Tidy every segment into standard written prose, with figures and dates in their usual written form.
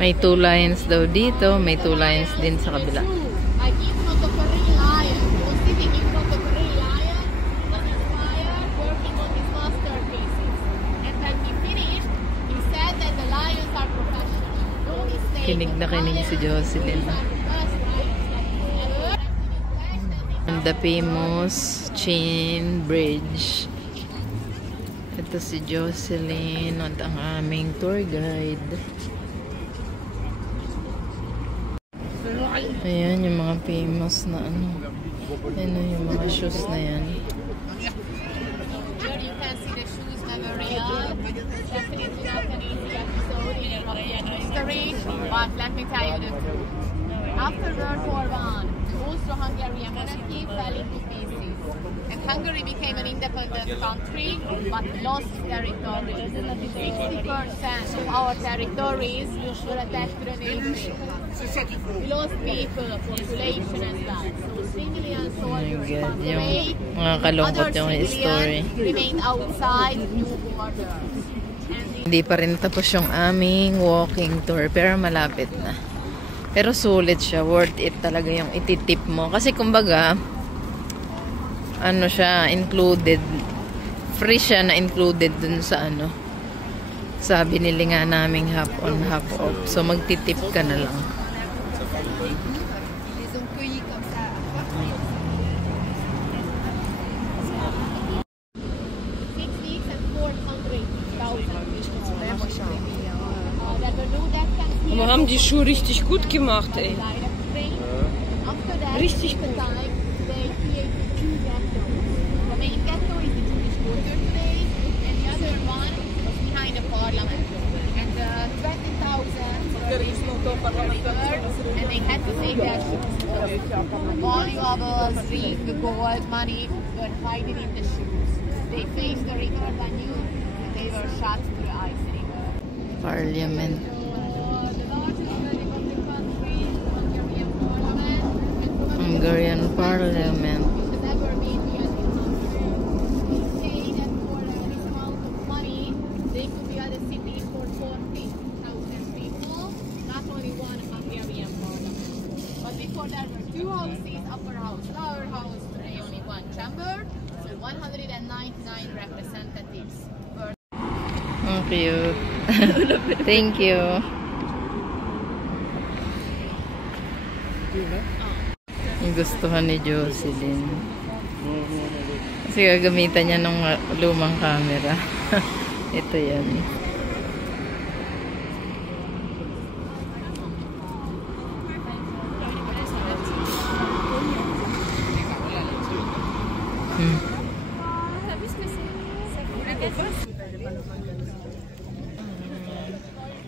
May 2 lions daw dito. May 2 lions din sa kabila. Kinig na kinig si Jocelyn. And the famous Chain Bridge. Ito si Jocelyn at ang aming tour guide. Ayan yung mga famous na ano. Ayan yung mga shoes na yan. Here you can see the shoes memorial. Definitely not an easy episode in history, but let me tell you the truth. After World War I, Austro-Hungarian monarchy fell into pieces, and Hungary became an independent country, but lost territory. 60% of our territories were attached to the nation. We lost people, population as well. So 3 million soldiers passed away, other civilians remained outside new borders. Hindi pa rin tapos yung aming walking tour, pero malapit na. Pero sulit siya, worth it talaga yung ititip mo. Kasi kumbaga, ano siya, included. Free siya na included dun sa ano. Sa binili nga naming half on, half off. So magtitip ka na lang. Aber haben die Schuhe richtig gut gemacht, ey. Richtig gut. Valuables, rings, gold, money were hidden in the shoes. They faced the river Danube and they were shot to the ice river. Parliament. Hungarian Parliament. They could be at a city for 40,000 people, not only one Hungarian parliament. But before that were 2 houses, upper house, lower house, today only 1 chamber, so 199 representatives were. Oh, cute. Thank you. Yung gustuhan ni Jocelyn. Kasi gagamitan niya ng lumang camera. Ito yan.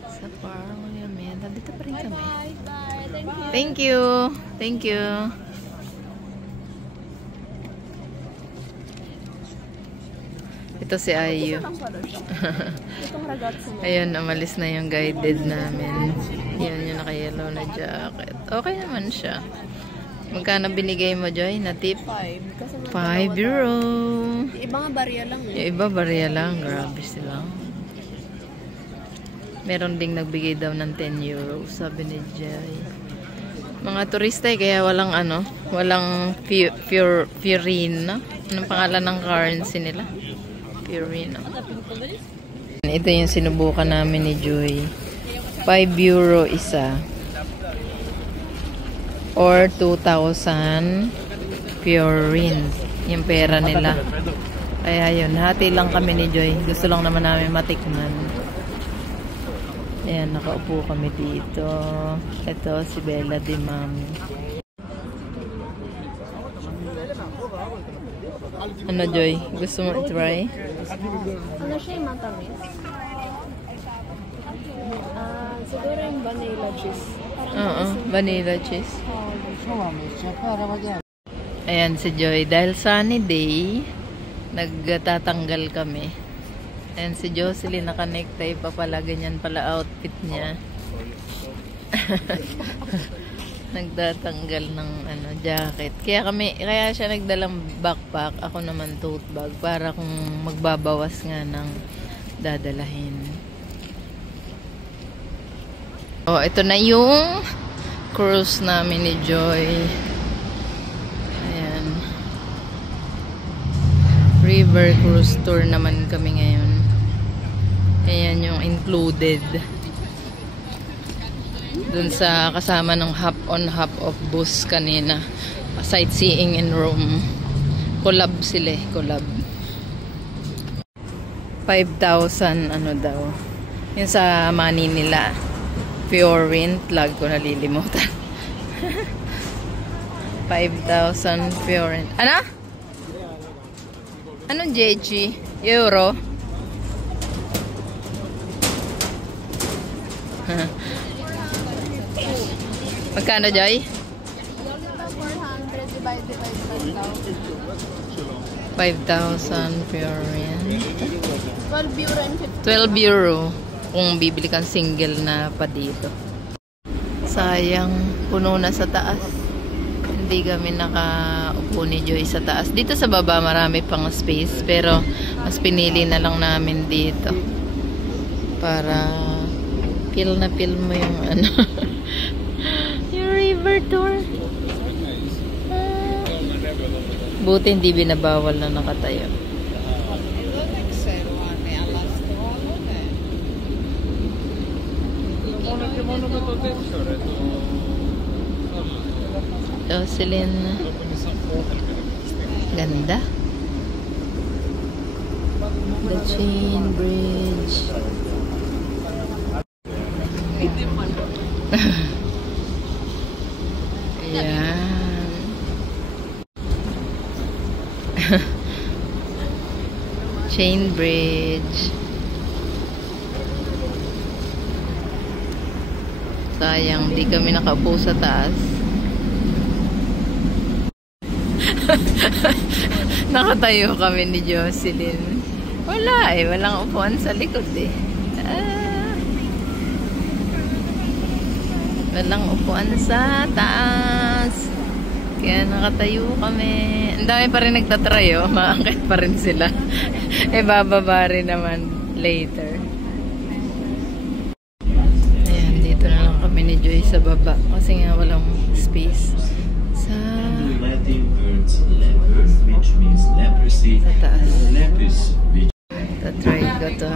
Sa Parliament. Dito pa rin kami. Thank you. Thank you. Ito si Ayu. Ayun, umalis na yung guided namin. Yan yung naka-yellow na jacket. Okay naman siya. Magkano binigay mo, Joy, na tip? 5 euro. Yung iba nga barya lang. Yung iba barya lang. Grabe sila. Meron ding nagbigay daw ng 10 euro, sabi ni Joy. Mga turista kaya walang ano, walang Fiorino. Anong pangalan ng currency nila? Fiorino. Ito yung sinubukan namin ni Joy. 5 euro isa. Or 2,000 Fiorin. Yung pera nila. Kaya yun, hati lang kami ni Joy. Gusto lang naman namin matikman. Ayan, nakaupo kami dito. Ito si Bella Di Mami. Ano, Joy? Gusto mo i-try? Ano siya yung matamis? Siguro yung vanilla cheese. Oo, vanilla cheese. Ayan si Joy. Dahil sunny day, nagtatanggal kami. Ayan si Jocelyn, naka-necktie pa pala. Ganyan pala outfit niya. Nagtatanggal ng ano, jacket. Kaya siya nagdalang backpack. Ako naman tote bag. Para kung magbabawas nga ng dadalahin. Oh, ito na yung cruise namin ni Joy. Ayan. River cruise tour naman kami ngayon. Ayan yung included. Dun sa kasama ng hop on hop off bus kanina. Sightseeing in Rome. Collab sila eh. Collab. 5,000 ano daw. Yung sa money nila. Pure wind. Lag ko nalilimutan. 5,000 pure wind. Ano? Anong JG? Euro? Magkano, Joy? 400 divided by 5,000. 5,000 pure wind. 12 euro and 50. 12 euro kung bibili kang single na pa dito. Sayang, puno na sa taas. Hindi kami nakaupo ni Joy sa taas. Dito sa baba marami pang space, pero mas pinili na lang namin dito. Para feel na feel mo yung ano. Yung river tour. Buti hindi binabawal na nakatayo. Jocelyn. Ganda. The Chain Bridge. Ayan. Chain Bridge. Sayang, di kami nakaupo sa taas. Nakatayo kami ni Jocelyn. Wala eh, walang upuan sa likod eh. Walang upuan sa taas. Kaya nakatayo kami. Ang dami pa rin nagtatry oh. Maangkit pa rin sila. Eh bababa rin naman later. Ayan, dito na lang kami ni Joy sa baba. Kasi nga walang space. Sa taas. Tatry ko to.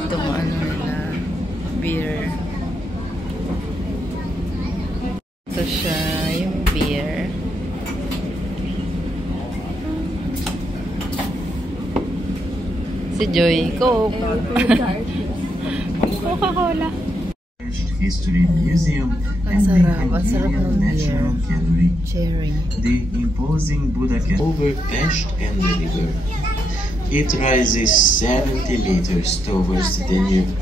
Itong ano nila. Beer. Ito siya, yung beer. Si Joy, Coke. Coca-Cola. History Museum and the Imperial National Gallery. Cherry. The imposing Budapest overpashed and the river. It rises 70 meters towards the Danube.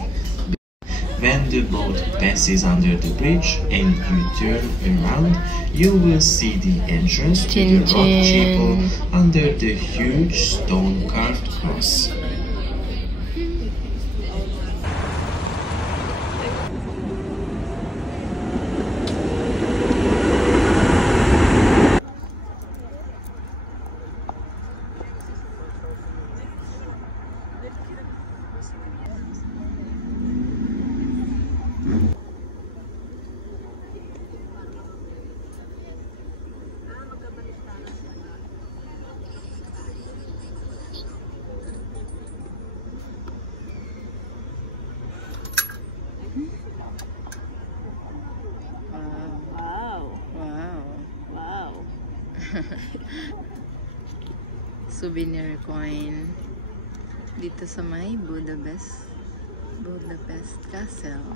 When the boat passes under the bridge and you turn around, you will see the entrance to the rock chapel under the huge stone-carved cross. Souvenir coin dito sa may Budapest Castle.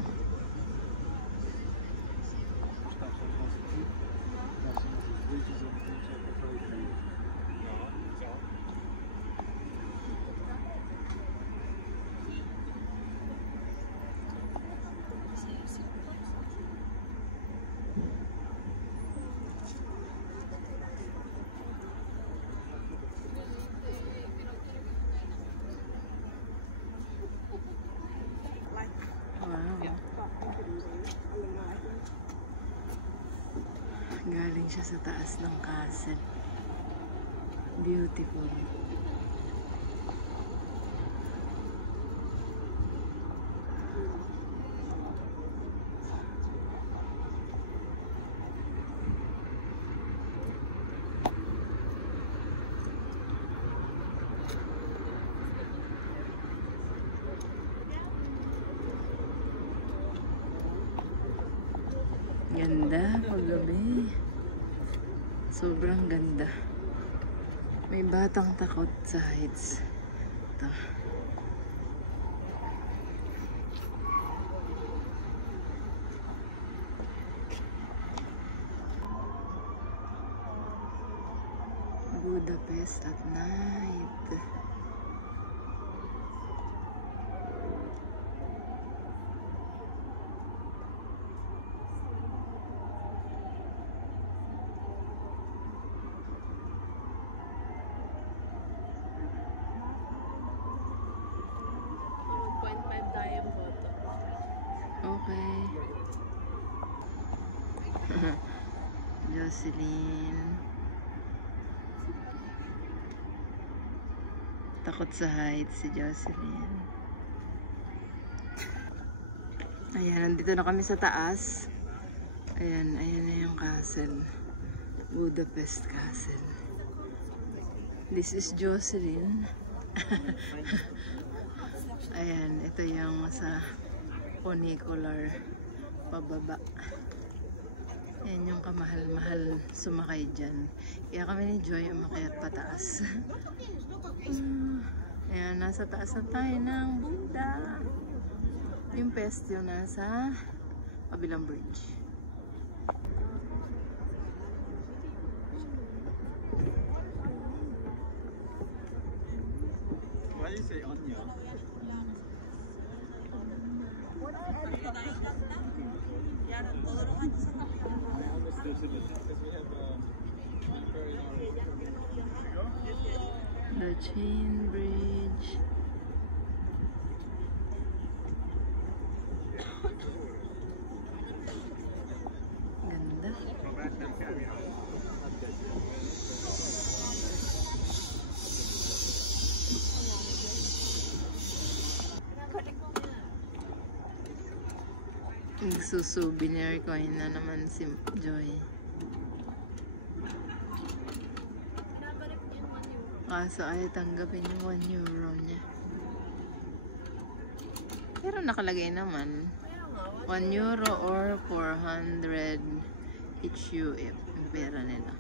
Galing siya sa taas ng castle. Beautiful. Ganda paggabi. Sobrang ganda. May batang takot sa heights. Ito. Budapest at night. Okay. Jocelyn. Takot sa heights si Jocelyn. Ayan, nandito na kami sa taas. Ayan, ayan na yung castle. Budapest Castle. This is Jocelyn. Ayan, ito yung sa funicular pababa. Yan yung kamahal-mahal sumakay dyan. Kaya kami ni Joy umakyat pataas. Ayan, nasa taas na tayo ng Buda. Yung pestyo nasa kabilang bridge. Why do you say Anya? The Chain Bridge. Ganda. Nagsusouvenir coin na naman si Joy. Kaso ay tanggapin yung 1 euro niya. Pero nakalagay naman 1 euro or 400 each UF yung pera nila.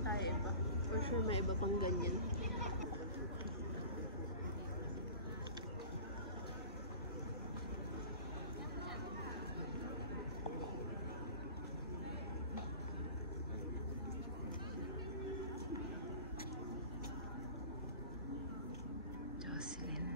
Tayo iba. For sure may iba pang ganyan. Jocelyn.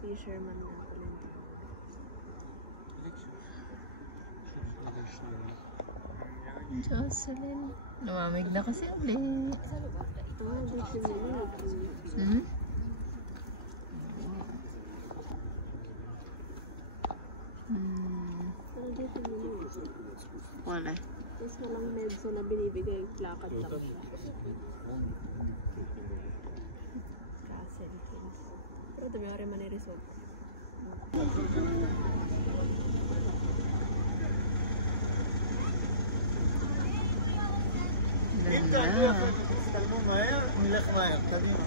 Fisherman na pala. Jocelyn. Lumamig na kasi ulit. Hmm? Wala. Tapos walang medso na binibigay yung plakad lang siya. Castle Kings. Pero dami ako rin maniresort. Ganda. تتكلموا معايا نلخ معايا قديمة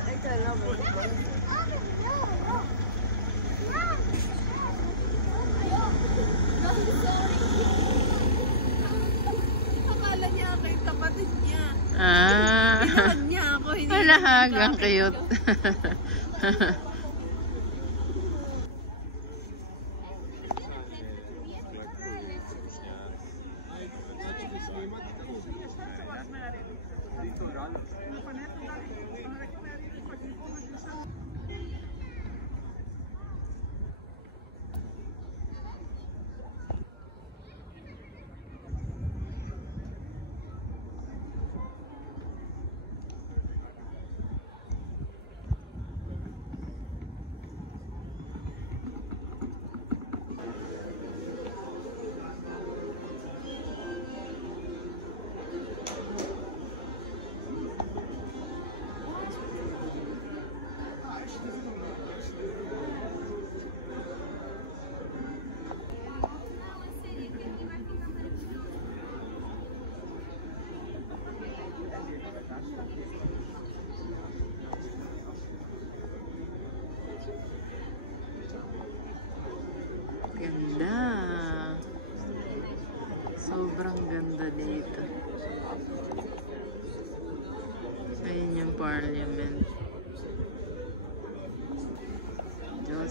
Akala niya ako yung kapatid niya. Ah. Niya ako, hindi Malahagang cute.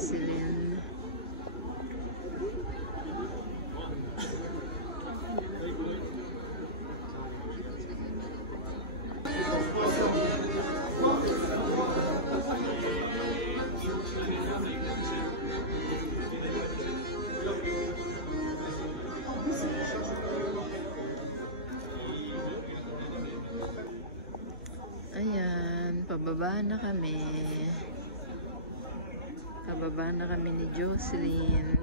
Jocelyn. Ayan, pababa na kami. Pababa na kami ni Jocelyn.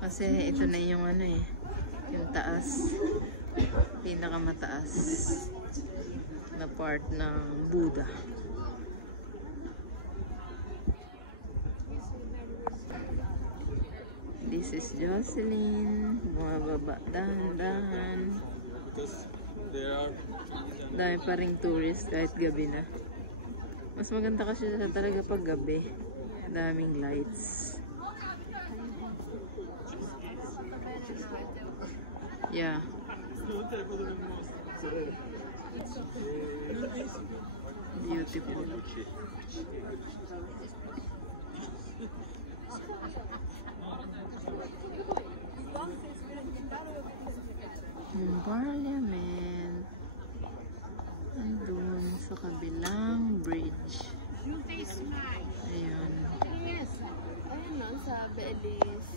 Kasi ito na yung ano eh, yung taas. Pinakamataas na part ng Buddha. This is Jocelyn. Bumababa dahan-dahan. Dahil pa ring tourist kahit gabi na. Mas maganda kasi siya talaga pag gabi. Daming lights. Yeah. Beautiful. Yung Parliament. Andun sa kabilang bridge. Ayun. Yes. Ayun lang sa Belize.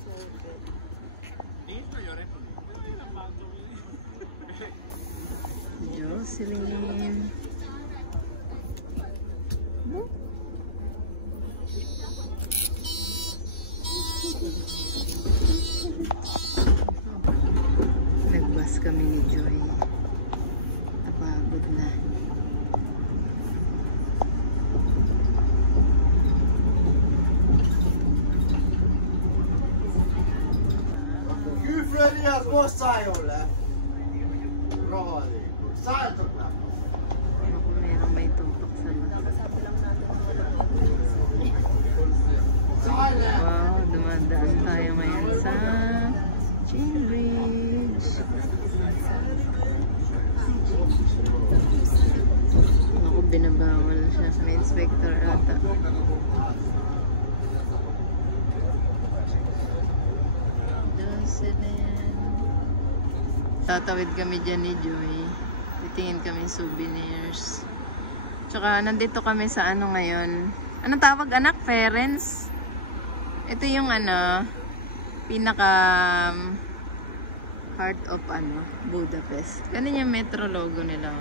Jocelyn. Nagbas kami ni Joy. Napagod na. Kyfröliga possajolle. Rohali. Saatokla. Ako meron may tumpak sa mata. Wow, dumadaan tayo ngayon sa Chain Bridge. Ako binabawal siya sa inspector ata. Jocelyn. Tatawid kami dyan ni Joy. Titingin kami souvenirs. Tsaka nandito kami sa ano ngayon. Anong tawag anak? Parents? Ito yung ano, pinaka heart of ano, Budapest. Ganun yung metro logo nila.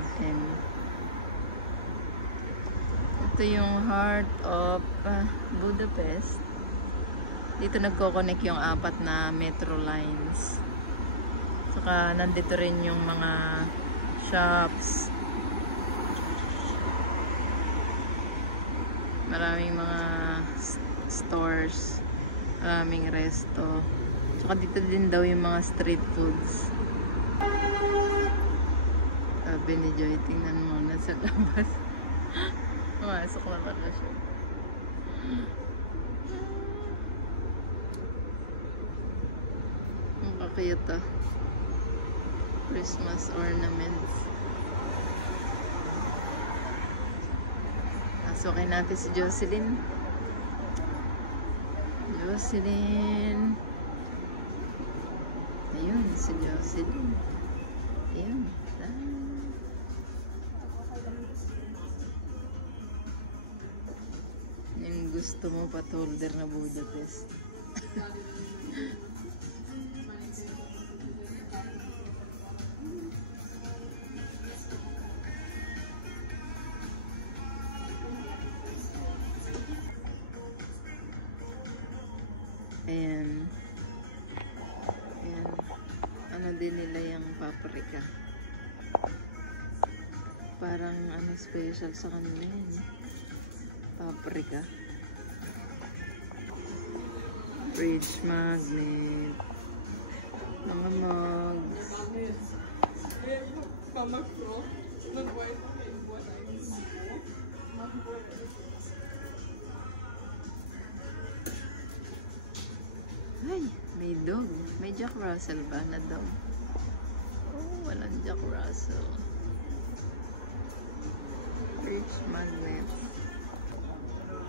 Ito yung heart of Budapest. Dito nagko-connect yung 4 na metro lines. Saka nandito rin yung mga shops. Maraming mga stores. Maraming resto. Saka dito din daw yung mga street foods. Sabi ni Joy, tingnan mo na sa labas. Masok na pala siya. Ang kakayot ah. Christmas ornaments. Pasukin natin si Jocelyn. Jocelyn. Ayun, si Jocelyn. Ayun. Yung gusto mo patholder na Budapest. Ayan. Ayan. Ano din nila yung paprika. Parang ano special sa kanila yun. Paprika. Fridge magnet. Mga mugs. Ay, may dog. May Jack Russell ba na dog? Oh, walang Jack Russell. Fridge magnet.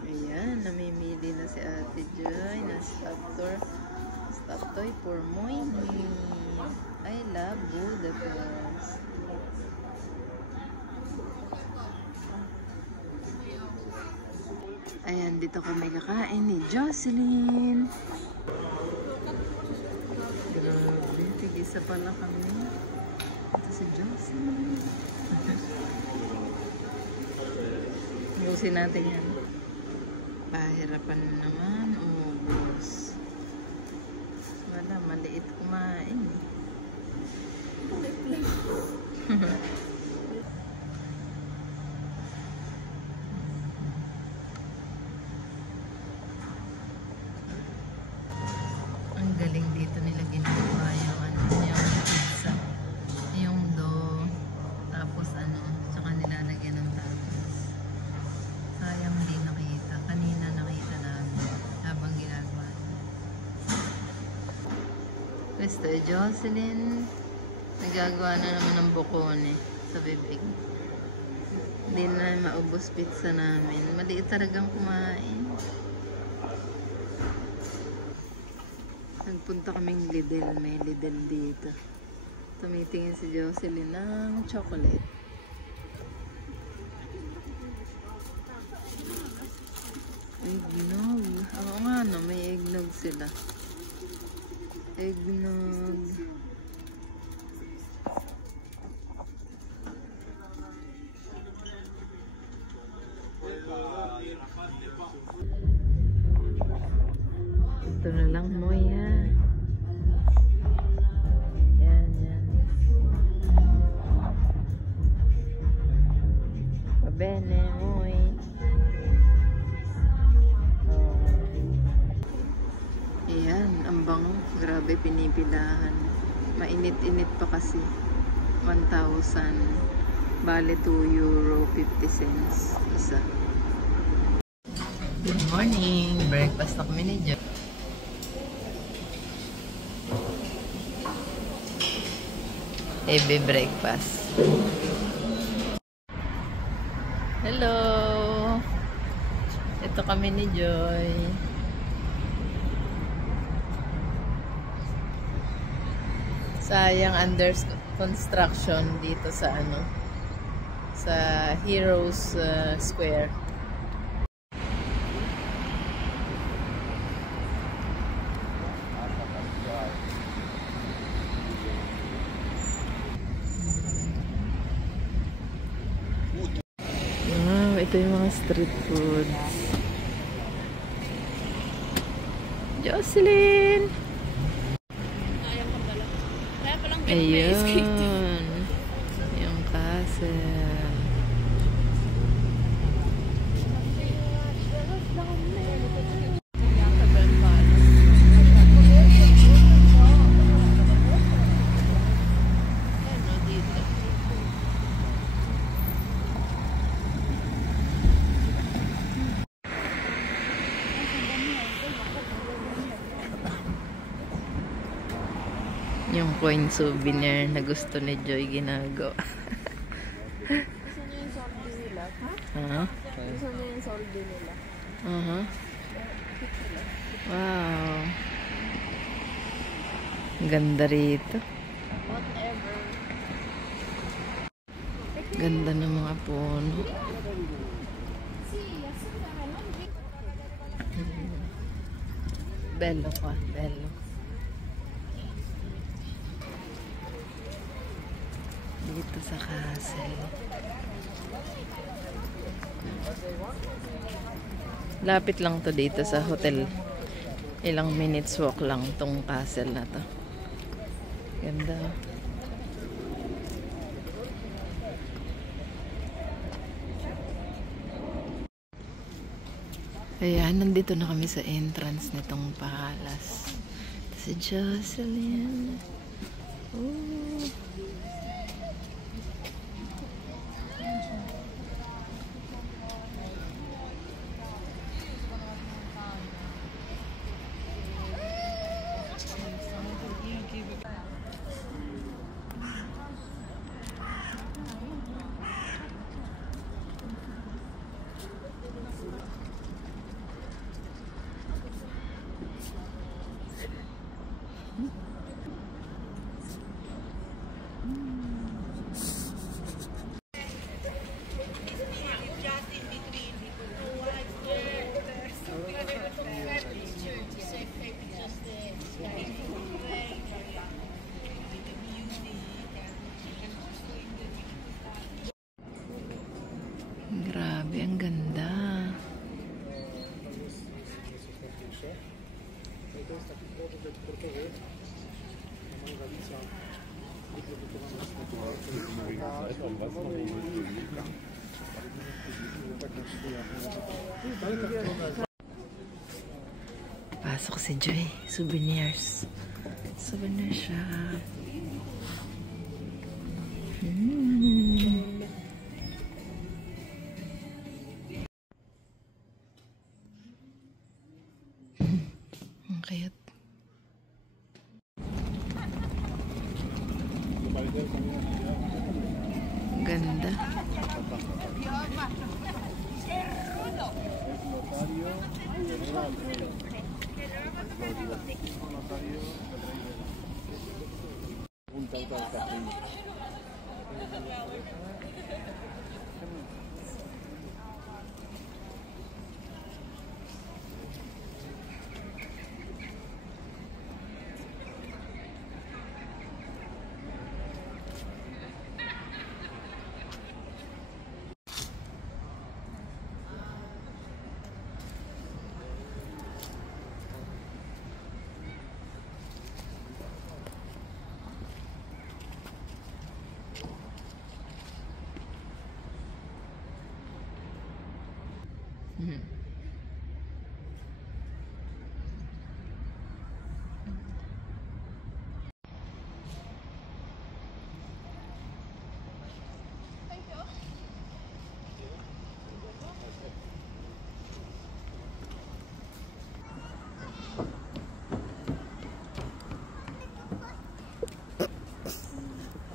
Ayan, Namimili na si Ate Joy na stop toy for Moini. I love Budapest. Ayan, dito kami kakain ni Jocelyn. Grabe, tig-isa pala kami. Ito si Jocelyn. Ubusin natin yan. Pahirapan naman. Ubus. Wala, maliit kumain. Ang galing dito nila ginagawa yung pizza. Yung dough. Tapos tsaka nilalagyan ng tapos. Sayang hindi nakita. Kanina nakita namin habang ginagawa. Pwesto, Jocelyn. Nagagawa na naman ng bukone sa bibig. Hindi na maubos pizza namin. Maliit talagang kumain. Nagpunta kaming Lidl. May Lidl dito. Tumitingin si Jocelyn ng chocolate. Eggnog. Oo nga no, may eggnog sila. Eggnog. Ito na lang mo yan. Yan. Pabene mo eh. Ayan, ang bango. Grabe pinipilahan. Mainit-init pa kasi. 1,000. Bale €2.50 isa. Good morning! Breakfast na kami ni Jo. Heavy breakfast. Hello! Ito kami ni Joy. Sayang under construction dito sa sa Heroes Square. Ito yung mga street foods. Jocelyn! Ayun. Yung castle. Yung coin souvenir na gusto ni Joy ginagawa. Gusto niya yung soldi nila. Ha? Gusto niya yung soldi nila. Wow. Ganda rito. Whatever. Ganda ng mga puno. Bello ka, bello. Dito sa castle. Lapit lang to dito sa hotel. Ilang minutes walk lang tong castle na to. Ganda. Ayan, nandito na kami sa entrance nitong palace. Si Jocelyn. Oh. Pasok si Joy. Souvenirs. Souvenir shop. Ang cute. Ganda.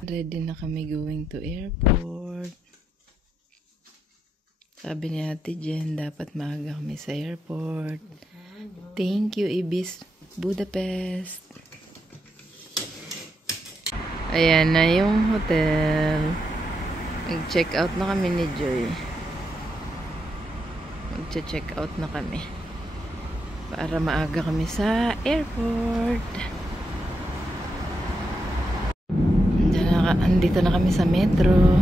Ready na kami going to airport. Sabi ni Ate Jen, dapat maaga kami sa airport. Thank you, Ibis Budapest. Ayan na yung hotel. Mag-check out na kami ni Joy. Mag-check out na kami. Para maaga kami sa airport. Andito na kami sa metro.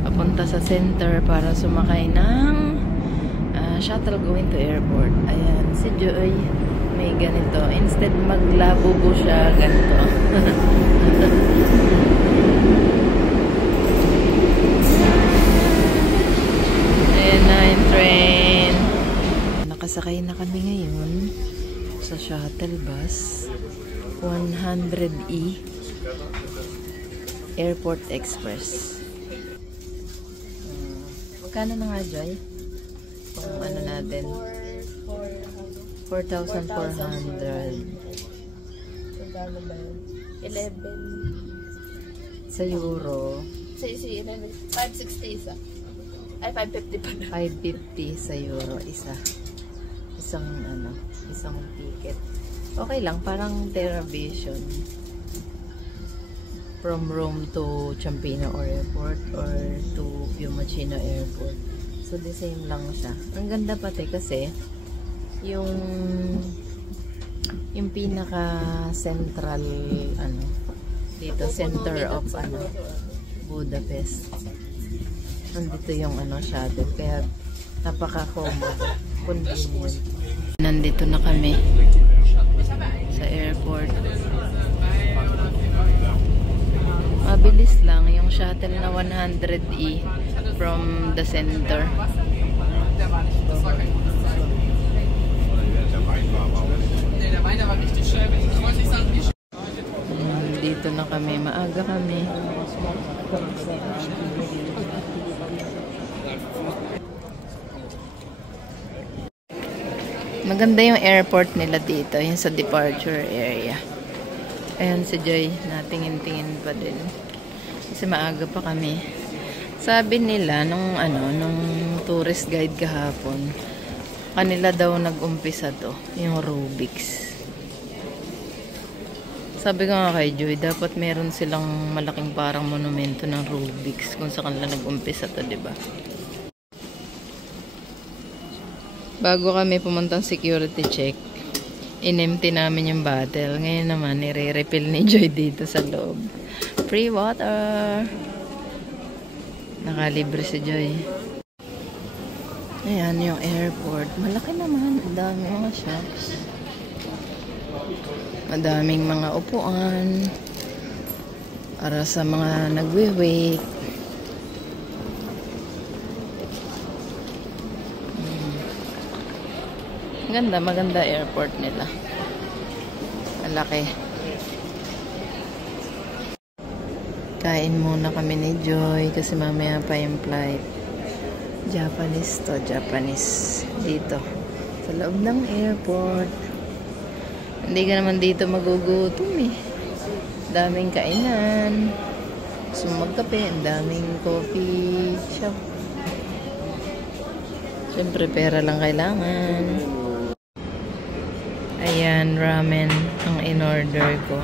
Papunta sa center para sumakay ng shuttle going to airport. Ayan, si Joy may ganito. Instead maglabubo siya, ganito. Ayan na yung train. Nakasakay na kami ngayon sa shuttle bus 100E Airport Express. Magkano na nga, Joy? Kung ano natin? 4,400. Magkano ba yun? 11. Sa euro. Sa 11. 560 isa. Ay, 550 pa na. 550 sa euro isa. Isang ticket. Okay lang, parang TerraVision. From Rome to Ciampino Airport or to Fiumicino Airport. So, the same lang siya. Ang ganda pati kasi yung pinaka-central dito, center of Budapest. Nandito yung shuttle. Kaya napaka-commode. Convenient. Nandito na kami sa airport. Mabilis lang yung shuttle na 100E from the center. Dito na kami, maaga kami. Maganda yung airport nila dito, yung sa departure area. Ayan si Joy, natingin-tingin pa din. Kasi maaga pa kami. Sabi nila nung tourist guide kahapon, kanila daw nag-umpisa to, yung Rubik's. Sabi ko nga kay Joy, dapat meron silang malaking parang monumento ng Rubik's kung sa kanila nag-umpisa to, diba? Bago kami pumuntang security check, in-empty namin yung bottle. Ngayon naman, nire-refill ni Joy dito sa loob. Free water! Nakalibre si Joy. Ayan yung airport. Malaki naman. Madami mga shops. Madaming mga upuan. Para sa mga nagwi-wait. Maganda airport nila. Malaki. Kain muna kami ni Joy kasi mamaya pa yung flight. Japanese to, Japanese. Dito. Sa loob ng airport. Hindi ka naman dito magugutom eh. Daming kainan. So magkape, ang daming coffee shop. Siyempre pera lang kailangan. Ayan, ramen ang in-order ko.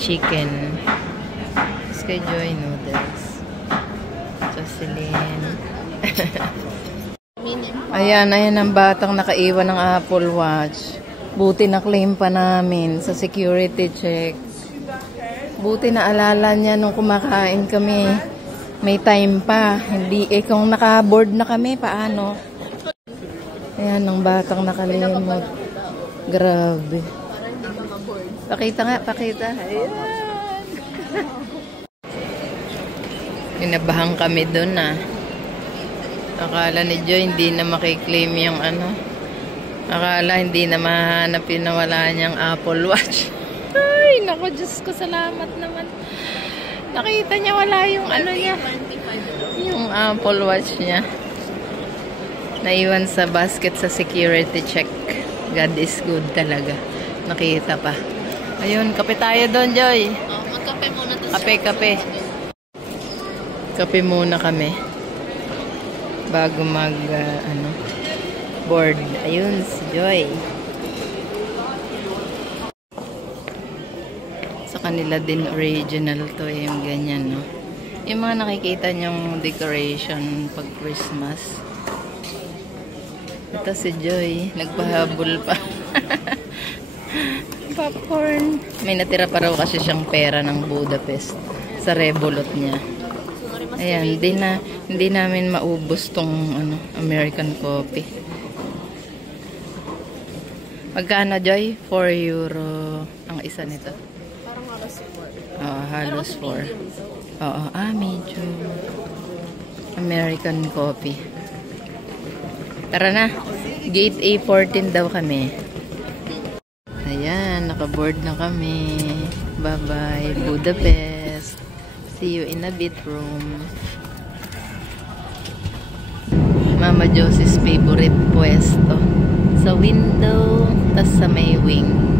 Chicken. Tapos kay Joy, noodles. Jocelyn. Ayan ang batang nakaiwan ng Apple Watch. Buti na claim pa namin sa security check. Buti na alala niya nung kumakain kami. May time pa. Hindi, kung naka-board na kami, paano? Ayan, ang batang nakalimot. Grabe. Pakita nga, pakita. Ayan. Inabahan kami doon Akala ni Joy hindi na makiklaim yung Akala hindi na mahanap yung nawala niyang Apple Watch. Ay, naku, Diyos ko, salamat naman. Nakita niya wala yung niya. Yung Apple Watch niya. Naiwan sa basket sa security check. God is good talaga. Nakita pa. Ayun, kape tayo doon, Joy. Magkape muna doon. Kape. Kape muna kami. Bago board. Ayun, si Joy. Sa kanila din original to yung ganyan, no? Yung mga nakikita nyong decoration pag Christmas. Ito si Joy, nagpahabol pa. Popcorn. May natira pa raw kasi siyang pera ng Budapest sa Revolut niya. Ayan, hindi namin maubos tong American coffee. Magkano, Joy? 4 euro ang isa nito. Parang halos 4. Oo, halos 4. Oo, medyo American coffee. Tara na. Gate A14 daw kami. Ayan, nakaboard na kami. Bye-bye, Budapest. See you in a bit room. Mama Josie's favorite pwesto. Sa window, tas sa may wing.